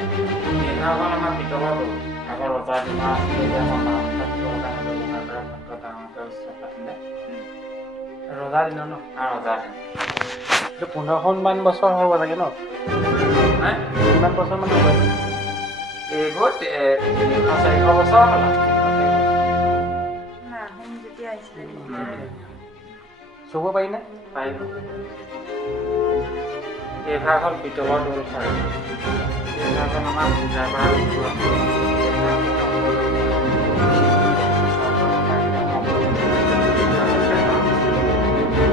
এইভাগৰ আমাৰ পিতলৰ গৰু আগৰ ৰজা দিনৰ আছিলে যে আমাৰ নাম পাতিবৰ কাৰণে ব্যৱহাৰ কৰা পাত্ৰ ডাঙৰকৈ উৎসৱ পাতিলে ৰজা দিনৰ ন ৰজা দিন এইটো 1500মান বছৰ হ'ব লাগে ন? কিমান বছৰ মান হ'ব? এইবোৰ 300-400 বছৰ হ'ল চুব পাৰিনে? পাৰিব। এইভাগ হ'ল পিতলৰ দৌল শাৰী এইভাগ হ'ল আমাৰ পূজা কৰা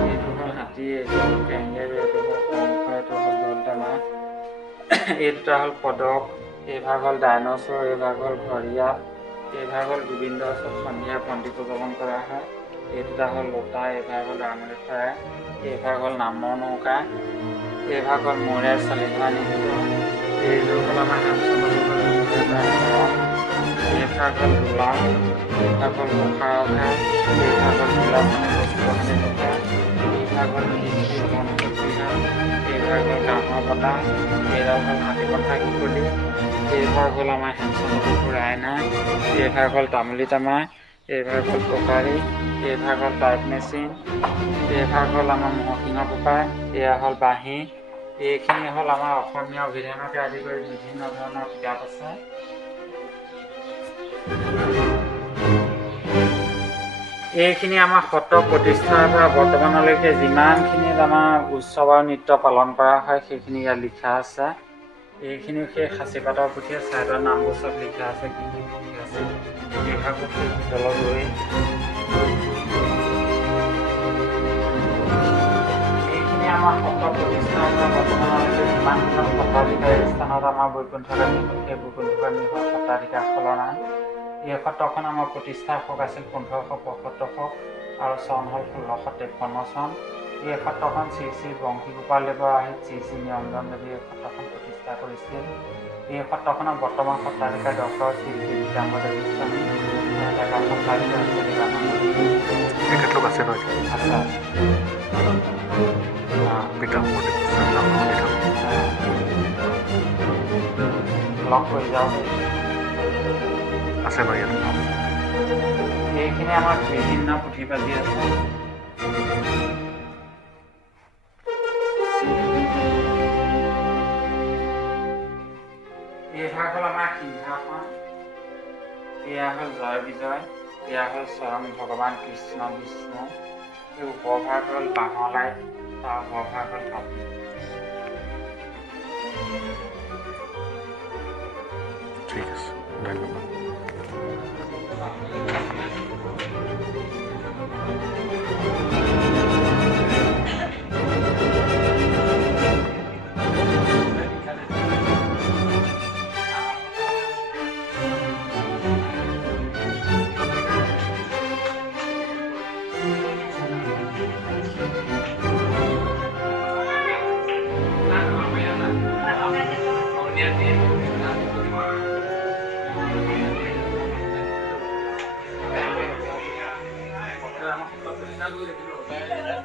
এইটো হ'ল হাতী, এইটো হ'ল কেংগেৰু, এইটো হ'ল শংখ, এইটো হ'ল দৌল টেমা, এই দুটা হ'ল পদক, এইভাগ হ'ল ডাইনছৰ, এইভাগ হ'ল ঘৰিয়াল, এইভাগ হ'ল গোবিন্দ ওচৰত সন্ধিয়া পন্তি প্ৰজ্বলন কৰা হয়, এই দুটা হ'ল লোটা, এইভাগ হ'ল আঙুলি শৰাই, এইভাগ হ'ল নামৰ নৌকা, এইভাগ হ'ল মৌৰে চালি ধৰা নৃত্য, এইযোৰ হ'ল আমাৰ হেমচন্দ্ৰ এইভাগ হ'ল দোলাং, এইভাগ হ'ল মুখাৰ অঘাৰ, এইভাগ হ'ল নীলাচনী বস্তুবাহানি টকা, এইভাগ হ'ল কৃষ্টি বনপতিহা, এইভাগ হ'ল কাঁহৰ পতা, এইডাল হ'ল হাতী কথা শিকলি, এইভাগ হ'ল আমাৰ হেমচন্দ্ৰ বসুৰ আইনা, এইভাগ হ'ল তামুলী তামা, এইভাগ হ'ল টকাৰী, এইভাগ হ'ল টাইপ মেচিন, এইভাগ হ'ল আমাৰ মহসিংহ পেপাৰ, এয়া হ'ল বাঁহী, এইখিনি হ'ল আমাৰ অসমীয়া অভিধানকে আদি কৰি বিভিন্ন ধৰণৰ কিতাপ আছে। এইখিনি আমাৰ সত্ৰ প্ৰতিষ্ঠাৰ পৰা বৰ্তমানলৈকে যিমানখিনি আমাৰ উৎসৱ আৰু নৃত্য পালন কৰা হয় সেইখিনি ইয়াত লিখা আছে। এইখিনিও সেই সাঁচিপাতৰ পুথিয়ে ছাইডৰ নামবোৰ চব লিখা আছে, কি কি পুথি আছে। এইভাগো সেই পিতলৰ দৈ। এইখিনি আমাৰ সত্ৰ প্ৰতিষ্ঠাৰ পৰা বৰ্তমানলৈকে যিমানখন সত্ৰাধিকাৰী স্থানত আমাৰ বৈকুণ্ঠলৈ নিৰ্ভৰ সেই বৈকুণ্ঠলৈ নিৰ্ভৰ সত্ৰাধিকাৰসকলৰ নাম। এই সত্ৰখন আমাৰ প্ৰতিষ্ঠাৰ শক আছিল 1575 শক আৰু চন হ'ল 1653 চন। এই সত্ৰখন শ্ৰী শ্ৰী বংশীগোপাল দেৱৰ আহিত শ্ৰী শ্ৰী নিৰঞ্জন দেৱী এই সত্ৰখন প্ৰতিষ্ঠা কৰিছিল। এই সত্ৰখনৰ বৰ্তমান সত্ৰাধিকাৰ ডক্টৰ শ্ৰী শ্ৰী বিকাম্বৰ দেৱী স্বামী, ডেকা সত্ৰাধিকাৰ হৈছে দেৱানন্দ দেৱী। তেখেতলোক আছে ন? আছে লগ কৰি যাওঁ আছে বাৰু ইয়াত। এইখিনি আমাৰ বিভিন্ন পুথি পাতি আছে। এইভাগ হ'ল আমাৰ সিংহাসন, এয়া হ'ল জয় বিজয়, এয়া হ'ল স্বয়ং ভগৱান কৃষ্ণ বিষ্ণু, এই উপভাগ হ'ল বাঁহৰ লাই, তাৰ উপভাগ হ'ল কাপি। ঠিক আছে, ধন্যবাদ। Gracias.